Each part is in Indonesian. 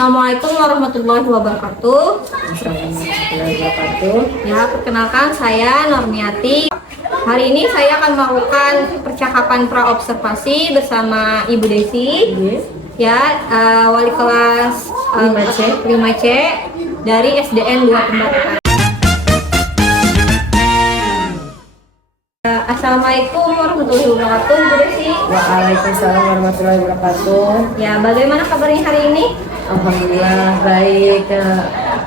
Assalamualaikum warahmatullahi wabarakatuh. Assalamualaikum warahmatullahi wabarakatuh. Ya, perkenalkan saya Normiati. Hari ini saya akan melakukan percakapan pra-observasi bersama Ibu Desi. Ya, wali kelas 5C dari SDN 2 Pembatakan. Assalamualaikum warahmatullahi wabarakatuh, Bu Desi. Waalaikumsalam warahmatullahi wabarakatuh. Ya, bagaimana kabarnya hari ini? Alhamdulillah baik.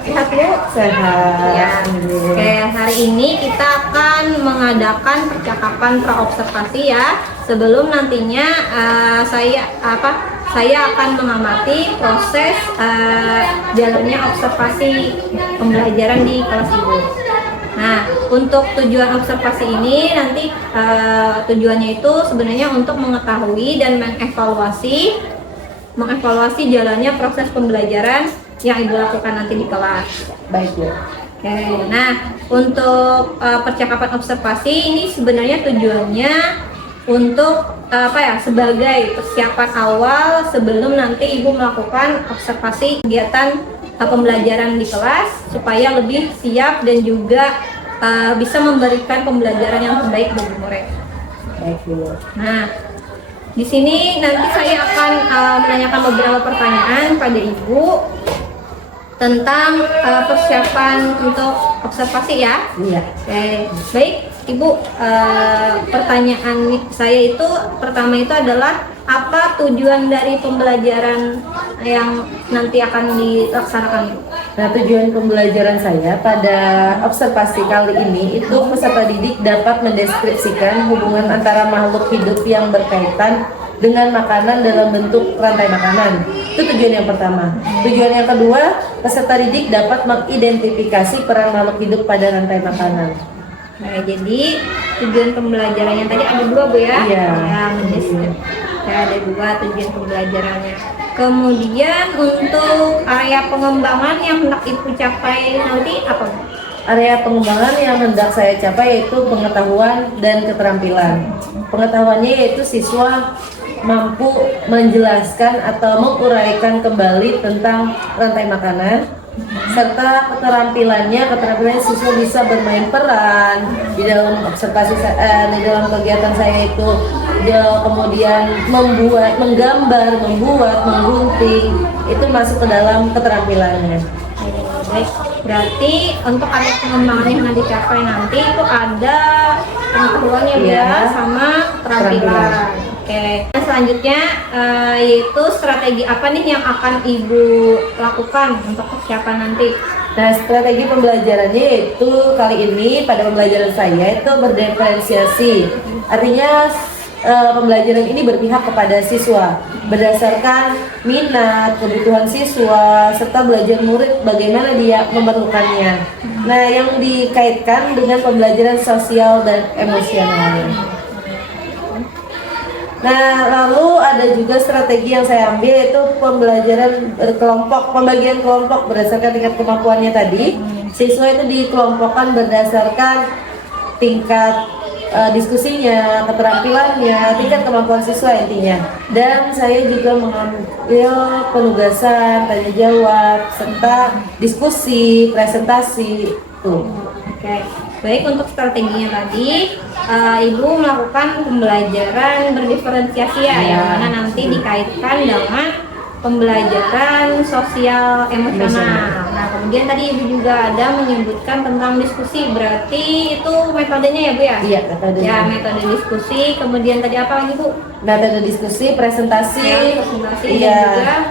Sehat, Bu? Sehat. Ya. Oke, hari ini kita akan mengadakan percakapan pra-observasi ya. Sebelum nantinya saya akan mengamati proses jalannya observasi pembelajaran di kelas Ibu. Nah, untuk tujuan observasi ini nanti tujuannya itu sebenarnya untuk mengetahui dan mengevaluasi jalannya proses pembelajaran yang Ibu lakukan nanti di kelas. Baik, Bu. Oke, nah untuk percakapan observasi ini sebenarnya tujuannya untuk sebagai persiapan awal sebelum nanti Ibu melakukan observasi kegiatan pembelajaran di kelas supaya lebih siap dan juga bisa memberikan pembelajaran yang terbaik bagi murid. Baik, Bu. Nah, di sini nanti saya akan menanyakan beberapa pertanyaan pada Ibu tentang persiapan untuk observasi ya. Iya. Oke, baik Ibu. Pertanyaan saya itu pertama itu adalah apa tujuan dari pembelajaran yang nanti akan dilaksanakan, Ibu? Nah, tujuan pembelajaran saya pada observasi kali ini itu peserta didik dapat mendeskripsikan hubungan antara makhluk hidup yang berkaitan dengan makanan dalam bentuk rantai makanan. Itu tujuan yang pertama. Tujuan yang kedua, peserta didik dapat mengidentifikasi peran makhluk hidup pada rantai makanan. Nah, jadi tujuan pembelajaran yang tadi ada dua, Bu ya? Iya. Ya, ada dua tujuan pembelajarannya. Kemudian untuk area pengembangan yang hendak Ibu capai nanti apa, Bu? Area pengembangan yang hendak saya capai yaitu pengetahuan dan keterampilan. Pengetahuannya yaitu siswa mampu menjelaskan atau menguraikan kembali tentang rantai makanan, serta keterampilan siswa bisa bermain peran di dalam observasi di dalam kegiatan saya itu kemudian menggambar, menggunting, itu masuk ke dalam keterampilannya. Baik, berarti untuk area pengembangan yang nanti dicapai nanti itu ada pengetahuannya ya, sama keterampilan. Oke, nah, selanjutnya yaitu strategi apa nih yang akan Ibu lakukan untuk persiapan nanti? Nah, strategi pembelajarannya itu kali ini pada pembelajaran saya itu berdiferensiasi. Artinya pembelajaran ini berpihak kepada siswa berdasarkan minat, kebutuhan siswa, serta belajar murid bagaimana dia memerlukannya. Nah, yang dikaitkan dengan pembelajaran sosial dan emosional. Nah, lalu ada juga strategi yang saya ambil yaitu pembelajaran berkelompok, pembagian kelompok berdasarkan tingkat kemampuannya tadi. Siswa itu dikelompokkan berdasarkan tingkat diskusinya, keterampilannya, tingkat kemampuan siswa intinya. Dan saya juga mengambil penugasan, tanya jawab, serta diskusi, presentasi tuh. Oke, baik untuk strateginya tadi, Ibu melakukan pembelajaran berdiferensiasi ya, yang mana nanti dikaitkan dengan pembelajaran sosial emosional. Nah, kemudian tadi Ibu juga ada menyebutkan tentang diskusi, berarti itu metodenya ya, Bu ya? Iya, metodenya. Ya, metode diskusi. Kemudian tadi apa lagi, Bu? Metode diskusi, presentasi, iya,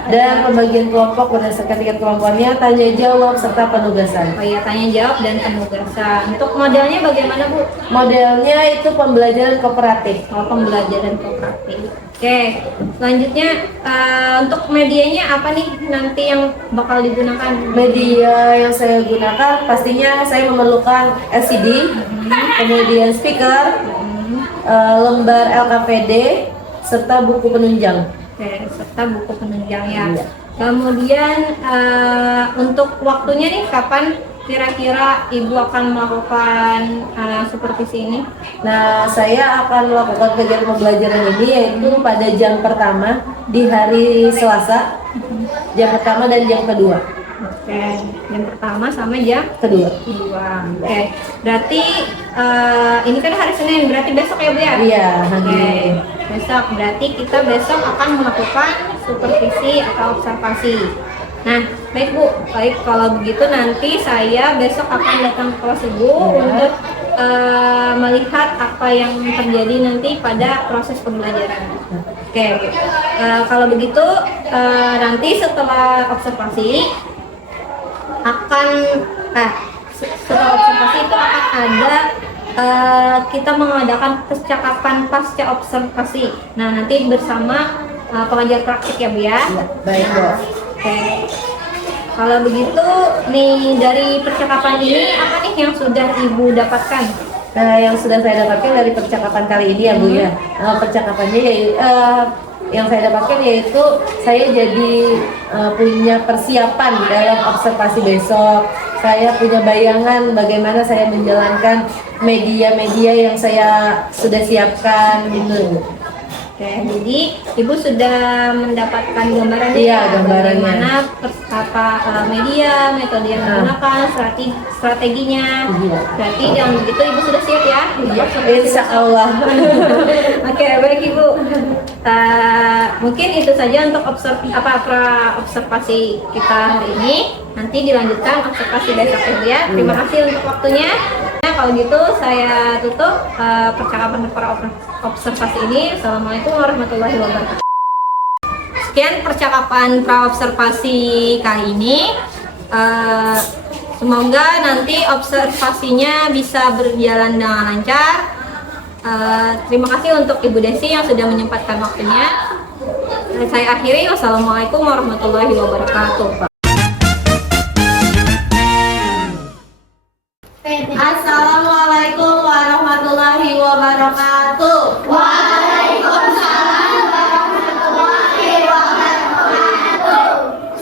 dan pembagian kelompok berdasarkan tingkat kemampuannya, tanya jawab serta penugasan. Oh iya, tanya jawab dan penugasan. Untuk modelnya bagaimana, Bu? Modelnya itu pembelajaran kooperatif. Oh, pembelajaran kooperatif. Oke, selanjutnya untuk medianya apa nih nanti yang bakal digunakan? Media yang saya gunakan pastinya saya memerlukan LCD, kemudian speaker, lembar LKPD, serta buku penunjang. Oke, serta buku penunjang ya. Iya. Kemudian untuk waktunya nih kapan kira-kira Ibu akan melakukan supervisi ini? Nah, saya akan melakukan kegiatan pembelajaran ini yaitu pada jam pertama di hari Selasa jam pertama dan jam kedua. Oke, yang pertama sama jam Kedua. kedua. Oke, berarti ini kan hari Senin, berarti besok ya Bu ya? Iya, Oke, besok berarti kita besok akan melakukan supervisi atau observasi. Nah, baik Bu, baik kalau begitu nanti saya besok akan datang ke kelas Ibu untuk melihat apa yang terjadi nanti pada proses pembelajaran. Oke, kalau begitu nanti setelah observasi akan setelah observasi itu akan ada kita mengadakan percakapan pasca observasi. Nah, nanti bersama pengajar praktik ya Bu ya. Iya, baik Bu. Oke. Kalau begitu nih dari percakapan ini apa nih yang sudah Ibu dapatkan? Nah, yang sudah saya dapatkan dari percakapan kali ini ya Bu ya. Percakapannya yang saya dapatkan yaitu saya jadi punya persiapan dalam observasi besok. Saya punya bayangan bagaimana saya menjalankan media-media yang saya sudah siapkan gitu. Oke, jadi Ibu sudah mendapatkan gambarannya Iya, ya, gambarannya. bagaimana media, metode yang digunakan, strateginya. Iya. Berarti dengan begitu Ibu sudah siap ya? Insya Allah. Oke, baik Ibu. Mungkin itu saja untuk observasi kita hari ini. Nanti dilanjutkan observasi besok ya. Terima kasih untuk waktunya. Nah, kalau gitu saya tutup percakapan observasi ini. Assalamualaikum warahmatullahi wabarakatuh. Sekian percakapan praobservasi kali ini. Semoga nanti observasinya bisa berjalan dengan lancar. Terima kasih untuk Ibu Desi yang sudah menyempatkan waktunya. Saya akhiri. Wassalamualaikum warahmatullahi wabarakatuh. Assalamualaikum warahmatullahi wabarakatuh. Waalaikumsalam warahmatullahi wabarakatuh.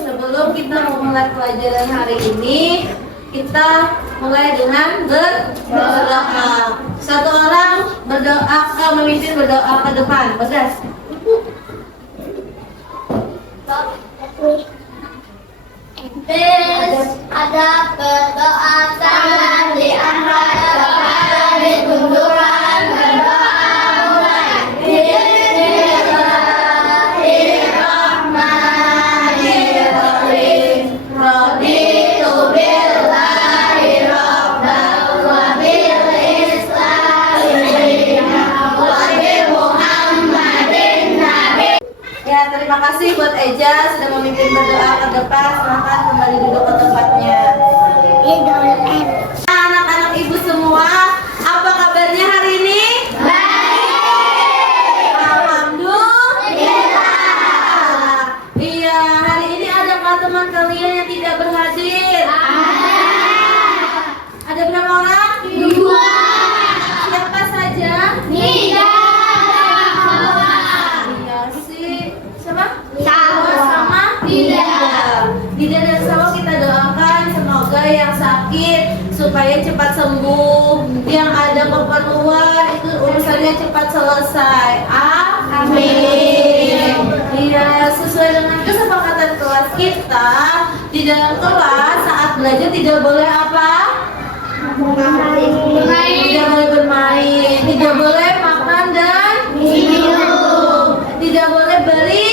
Sebelum kita memulai pelajaran hari ini, kita mulai dengan berdoa. Satu orang berdoa, memimpin berdoa ke depan. Bagas. Ada berdoa tangan diangkat kepala ditundukkan berdoa mulai Bismillahirrahmanirrahim. Raditu billahi rabban wa bil islami wa bi Muhammadin nabi. Ya, terima kasih buat Eja sudah memimpin berdoa ke depan. Silakan kembali duduk ke tempatnya. Anak-anak Ibu semua, apa kabarnya hari ini? Baik. Alhamdulillah. Iya, hari ini adakah teman kalian yang tidak berhadir? Ada berapa orang? 2. Siapa saja? Iya sih. Siapa? Sama? Dida dan Sawa kita doakan semoga yang sakit supaya cepat sembuh, yang ada keperluan itu urusannya cepat selesai. Amin. Iya, sesuai dengan kesepakatan kelas kita, di dalam kelas saat belajar tidak boleh apa? Tidak boleh bermain, tidak boleh makan dan minum, tidak boleh beli.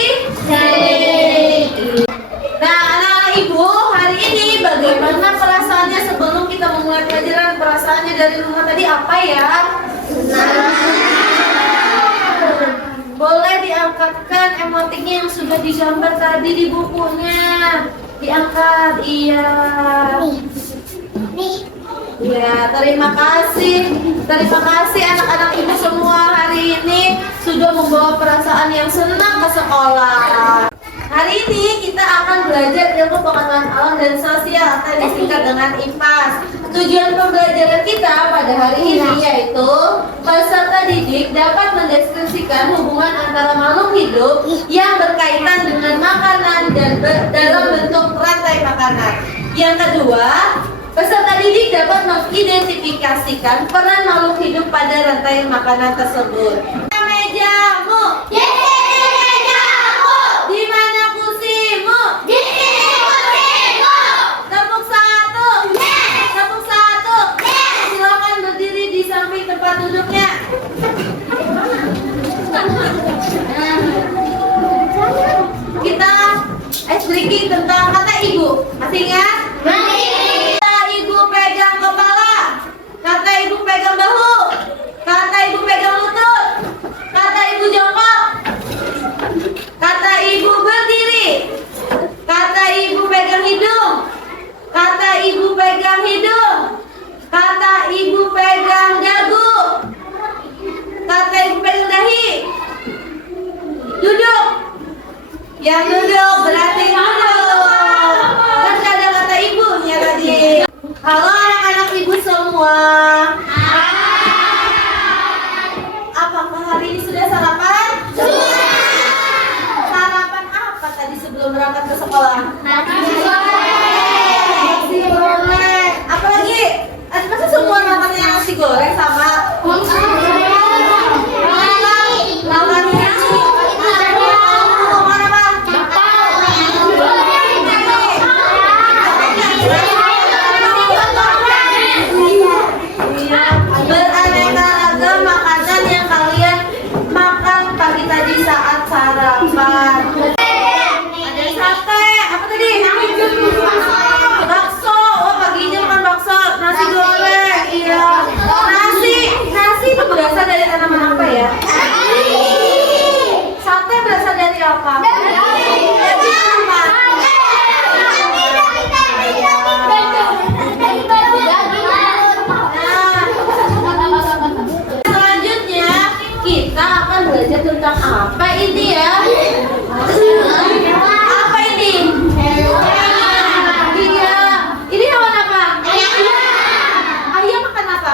Nah, anak-anak Ibu, hari ini bagaimana perasaannya sebelum kita memulai pelajaran? Perasaannya dari rumah tadi apa ya? Boleh diangkatkan emotiknya yang sudah digambar tadi di bukunya. Diangkat, iya. Ya, terima kasih. Terima kasih anak-anak Ibu semua hari ini sudah membawa perasaan yang senang ke sekolah. Hari ini kita akan belajar ilmu pengetahuan alam dan sosial atau disingkat dengan IPAS. Tujuan pembelajaran kita pada hari ini yaitu peserta didik dapat mendeskripsikan hubungan antara makhluk hidup yang berkaitan dengan makanan dan dalam bentuk rantai makanan. Yang kedua, peserta didik dapat mengidentifikasikan peran makhluk hidup pada rantai makanan tersebut. Mejamu. Di mana kursimu? Di semua? Apakah hari ini sudah sarapan? Sudah. Sarapan apa tadi sebelum berangkat ke sekolah? Nasi goreng. Apa lagi? Masa semua makannya nasi goreng sama? Makannya beraneka ragam makanan yang kalian makan pagi tadi saat sarapan. Ada sate, apa tadi? Bakso. Oh, paginya makan bakso, nasi goreng. Iya. Nasi itu berasal dari tanaman apa ya? Sate berasal dari apa? Selanjutnya kita akan belajar tentang apa ini ya? Apa ini? Iya. Ini hewan apa? Ayam makan apa?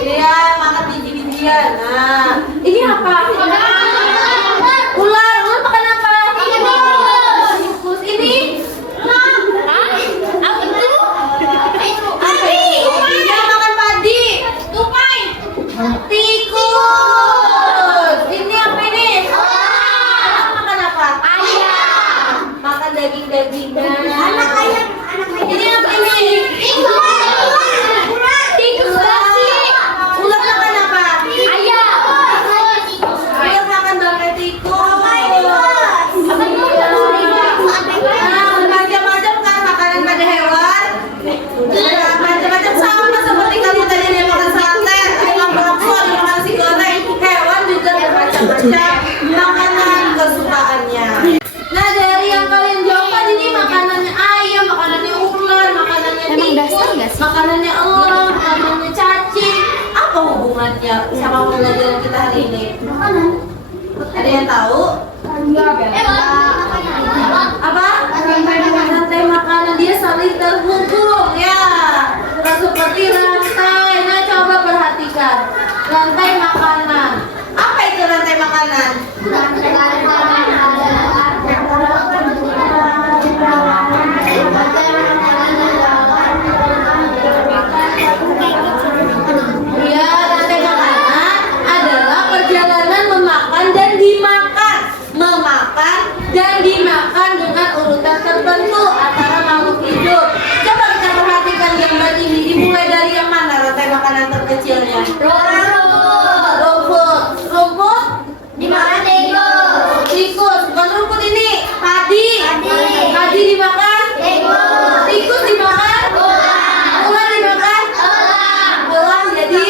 Iya, makan biji-bijian. Nah, ini apa? Ular. Ular makan apa? Tikus. Ini? Dia makan padi. Tupai. Tikus. Ini apa ini? Makan apa? Ayam. Makan daging-dagingan. Ini apa ini? Tikus. Ular makan apa? Ayam. Ular makan bangkai tikus. Macam-macam kan makanan pada hewan. Macam-macam sama seperti kamu tadi dia makan sate, makan bakso, makan nasi goreng. Hewan juga bermacam-macam makanan kesukaannya. Nah, dari yang kalian jawab tadi ini makanannya ayam, makanannya ular, makanannya tikus, makanannya elang, makanannya cacing. Apa hubungannya sama pembelajaran kita hari ini? Ada yang tahu? Apa? Rantai makanan dia saling terhubung ya. Seperti rantai. Nah, coba perhatikan. Rantai makanan. Apa itu rantai makanan? Ya, rantai makanan adalah perjalanan memakan dan dimakan. Memakan dan dimakan dengan urutan tertentu antara makhluk hidup. Coba kita perhatikan gambar ini. Dimulai dari yang mana rantai makanan terkecilnya? Rumput. Rumput dimakan tikus. Bukan rumput ini. Padi. Padi dimakan tikus dimakan ular dimakan elang jadi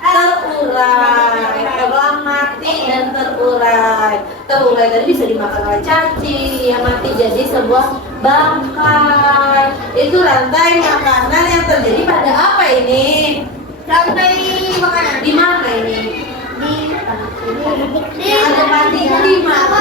terurai. Elang mati dan terurai. Terurai tadi bisa dimakan oleh cacing yang mati jadi sebuah bangkai. Itu rantai makanan yang terjadi pada apa ini? Rantai makanan. Di mana ini? Ada padi di mana?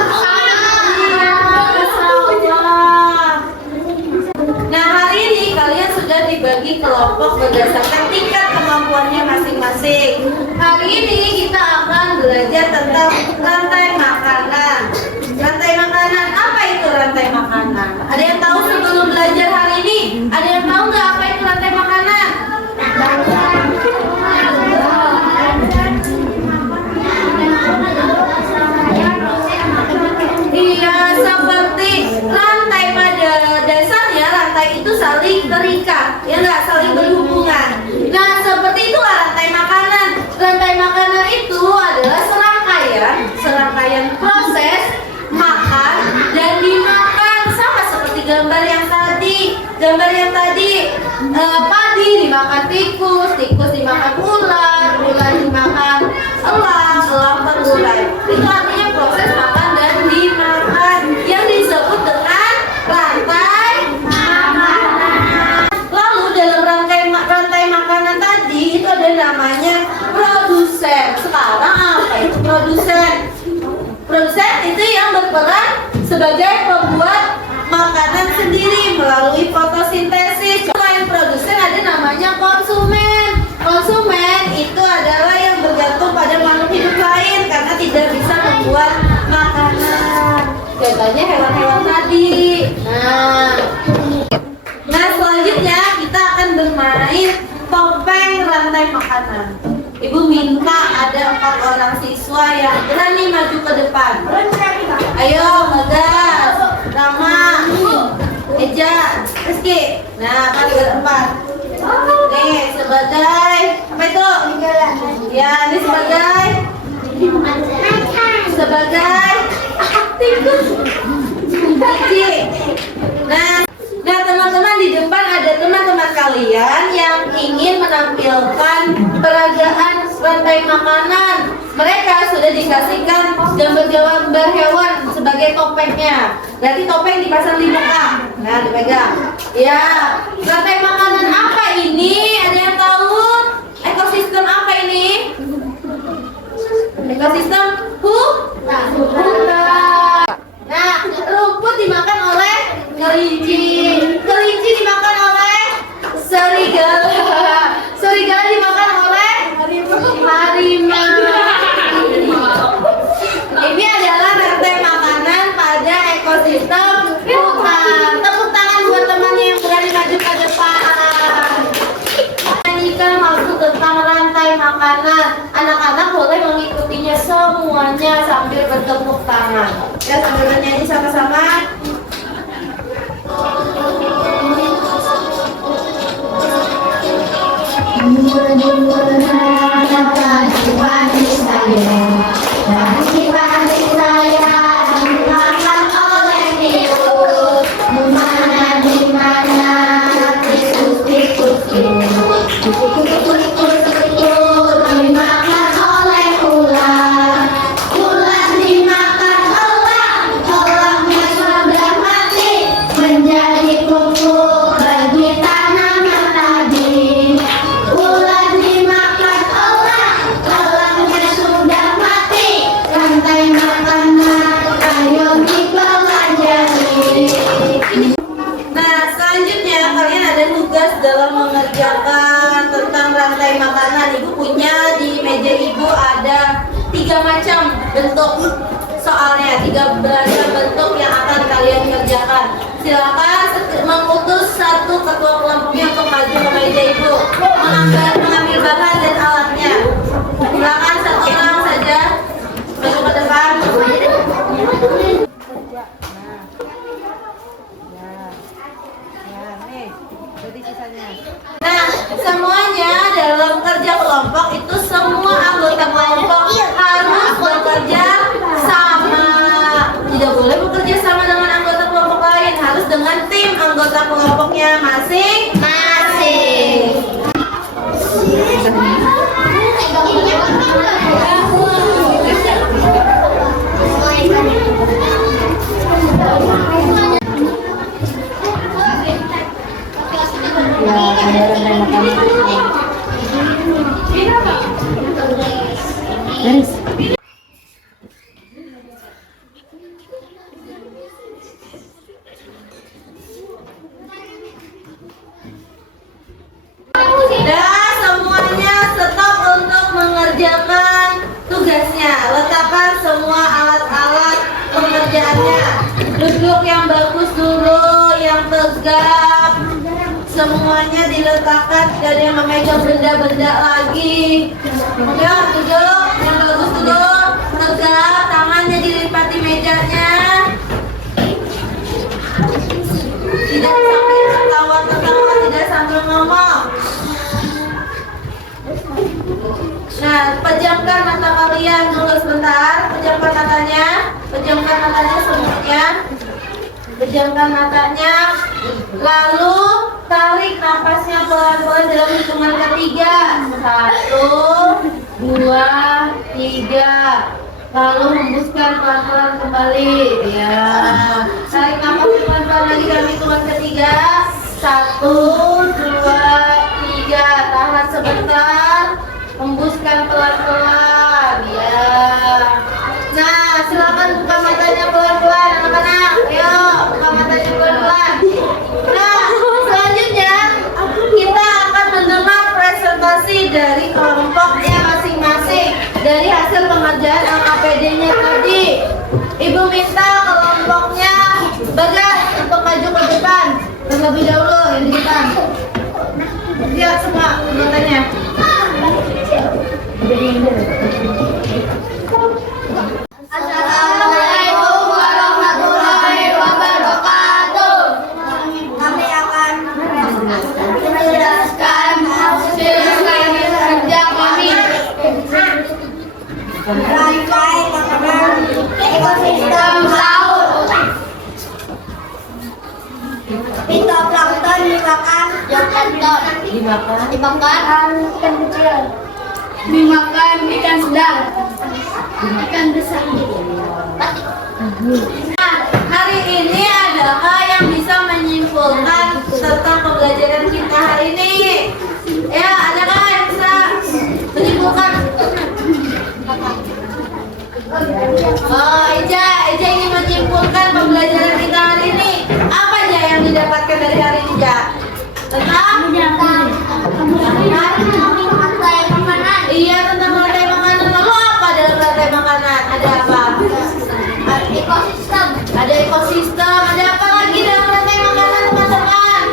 Nah, hari ini kalian sudah dibagi kelompok berdasarkan tingkat kemampuannya masing-masing. Hari ini kita akan belajar tentang rantai makanan. Rantai makanan, apa itu rantai makanan? Ada yang tahu sebelum belajar hari ini? Ada yang tahu nggak apa itu rantai makanan? Iya, seperti rantai pada dasarnya rantai itu saling terikat, ya nggak, saling berhubungan. Nah, seperti itulah rantai makanan. Rantai makanan itu adalah serangkaian proses makan dan dimakan, sama seperti gambar yang tadi. Gambar yang tadi padi dimakan tikus, tikus dimakan ular, ular dimakan elang, elang terurai. Itu artinya proses makan dan dimakan yang disebut dengan rantai makanan. Lalu dalam rantai makanan tadi itu ada namanya produsen. Sekarang apa itu produsen? Produsen itu yang berperan sebagai pembuat makanan sendiri melalui fotosintesis. makanan. Ibu minta ada 4 orang siswa yang berani maju ke depan. Ayo, Bagas, Rama, Eja, Rizky. Nah, kali berempat. Nih, sebagai apa itu? Ya, ini sebagai Cici. Nah teman-teman, di depan ada teman-teman kalian yang ingin menampilkan peragaan rantai makanan. Mereka sudah dikasihkan gambar-gambar hewan sebagai topengnya. Berarti topeng dipasang di muka. Nah, dipegang. Ya, rantai makanan apa ini? Ada yang tahu? Ekosistem apa ini? Ekosistem hutan. Nah, rumput dimakan oleh kelinci. Kelinci dimakan oleh serigala. Serigala dimakan oleh harimau. Ini adalah rantai makanan pada ekosistem hutan. Tepuk tangan buat temannya yang berani maju ke depan. Menyanyikan lagu tentang rantai makanan. Anak-anak boleh mengikutinya semuanya sambil bertepuk tangan. Ya, sambil bernyanyi sama-sama. Nah, selanjutnya kalian ada tugas dalam mengerjakan tentang rantai makanan. Ibu punya di meja ibu ada 3 macam bentuk soalnya, 3 macam bentuk yang akan kalian kerjakan. Silakan mengutus satu ketua kelompoknya untuk maju ke meja ibu, mengambil bahan dan alatnya. Silakan satu orang saja maju ke depan. Nah, semuanya dalam kerja kelompok itu semua anggota kelompok harus bekerja sama. Tidak boleh bekerja sama dengan anggota kelompok lain, harus dengan tim anggota kelompoknya masing-masing. Dah, semuanya stop untuk mengerjakan tugasnya. Letakkan semua alat-alat pengerjaannya. Duduk yang bagus dulu, yang tegak. Semuanya diletakkan, gak ada yang memegang benda-benda lagi. Ya, duduk, yang bagus dulu, tegak, tangannya dilipati mejanya. Tidak sambil ketawa-ketawa, tidak sambil ngomong. Nah, pejamkan mata kalian dulu sebentar. Pejamkan matanya semuanya. Pejamkan matanya. Lalu tarik nafasnya pelan-pelan dalam hitungan ketiga. 1, 2, 3. Lalu hembuskan pelan-pelan kembali. Ya. Tarik nafas pelan-pelan lagi dalam hitungan ketiga. 1, 2, 3. Tahan sebentar. Hembuskan pelan-pelan. Ya. Nah, silakan buka matanya pelan-pelan, anak-anak. Ayo, buka matanya pelan-pelan. Nah, selanjutnya kita akan mendengar presentasi dari kelompoknya masing-masing dari hasil pengerjaan LKPD-nya tadi. Ibu minta kelompoknya Bagas untuk maju ke depan terlebih dahulu, yang di depan. Lihat semua anggotanya. Assalamualaikum warahmatullahi wabarakatuh. Kami akan menjelaskan hasil kerja kami. Rantai makanan ekosistem laut. Fitoplankton dimakan ikan kecil. Dimakan ikan sedang. Ikan besar. Nah, hari ini adakah yang bisa menyimpulkan tentang pembelajaran kita hari ini? Ya, adakah yang bisa menyimpulkan? Oh, Eja ingin menyimpulkan pembelajaran kita hari ini. Apa aja yang didapatkan dari hari ini, Ja? Tentang? Rantai makanan. Iya, tentang rantai makanan. Lalu apa dalam rantai makanan? Ada apa? Ekosistem. Ada ekosistem. Ada apa lagi dalam rantai makanan, teman-teman?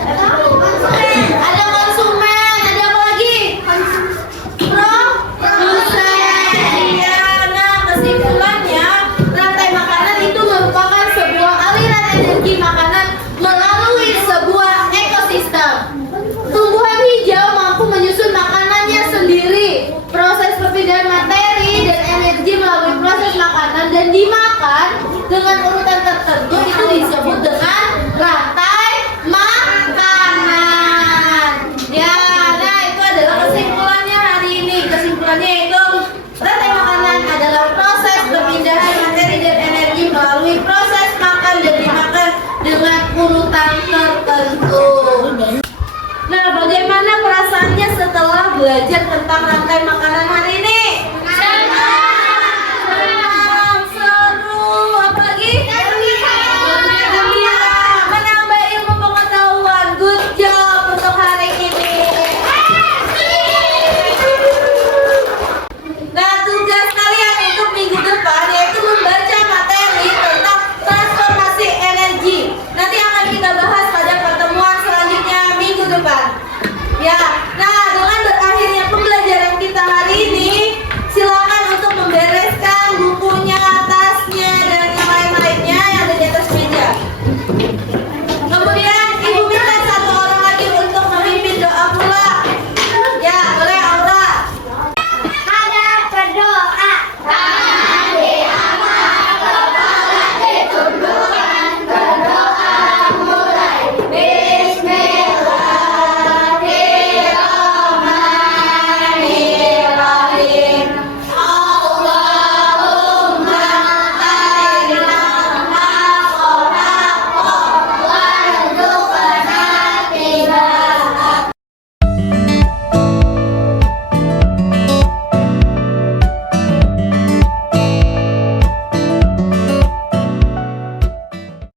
Ada konsumen. Ada apa lagi? Produsen. Iya. Nah, kesimpulannya rantai makanan itu merupakan sebuah aliran energi makanan melalui sebuah ekosistem. Tumbuhan hijau mampu menyusun makanannya sendiri. Proses perpindahan materi dan energi melalui proses makanan dan dimakan dengan urutan tertentu itu disebut dengan rantai makanan. Ya, nah itu adalah kesimpulannya hari ini. Kesimpulannya itu rantai makanan adalah proses perpindahan materi dan energi melalui proses makan dan dimakan dengan urutan tertentu. Nah, bagaimana perasaannya setelah belajar tentang rantai makanan hari ini?